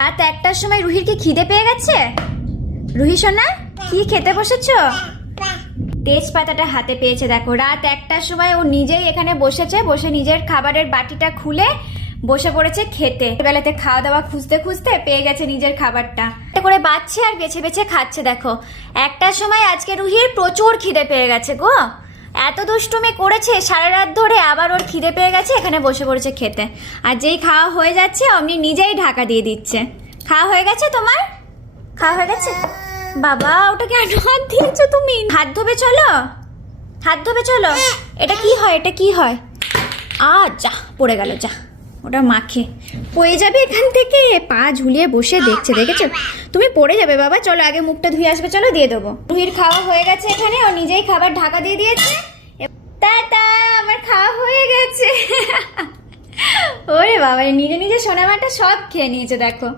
রাত 1টার সময় রুহির কি খিদে পেয়ে গেছে? রুহি সোনা, কি খেতে বসেছো? তেজপাতাটা হাতে পেয়েছে। দেখো, রাত 1টার সময় ও নিজেই এখানে বসেছে, বসে নিজের খাবারের বাটিটা খুলে বসে পড়েছে খেতে। বেলাতে খাওয়া দাওয়া খুঁজতে খুঁজতে পেয়ে গেছে নিজের খাবারটা, এটা করে বাচ্ছে আর বেছে বেছে খাচ্ছে। দেখো, 1টার সময় আজকে রুহির প্রচুর খিদে পেয়ে গেছে গো। এত দুষ্টুমি করেছে সারা রাত ধরে, আবার ওর খিদে পেয়ে গেছে, এখানে বসে পড়েছে খেতে। আর যেই খাওয়া হয়ে যাচ্ছে অমনি নিজেই ঢাকা দিয়ে দিচ্ছে। খাওয়া হয়ে গেছে তোমার? খাওয়া হয়ে গেছে? বাবা, ওটাকে হাত দিয়েছো তুমি? হাত ধোবে চলো, হাত ধোবে চলো। এটা কি হয়, এটা কি হয়? যা পড়ে গেল, যা ওটা মাখে পড়ে যাবে এখান থেকে। পা ঝুলিয়ে বসে দেখছে, দেখেছো? তুমি পড়ে যাবে বাবা। চলো আগে মুখটা ধুয়ে আসবে, চলো দিয়ে দেবো। রুহির খাওয়া হয়ে গেছে, এখানে ও নিজেই খাবার ঢাকা দিয়ে দিয়েছে। টাটা, আমার খাওয়া হয়ে গেছে। ওরে বাবা, নিজে নিজে সোনামাটা সব খেয়ে নিয়েছে দেখো।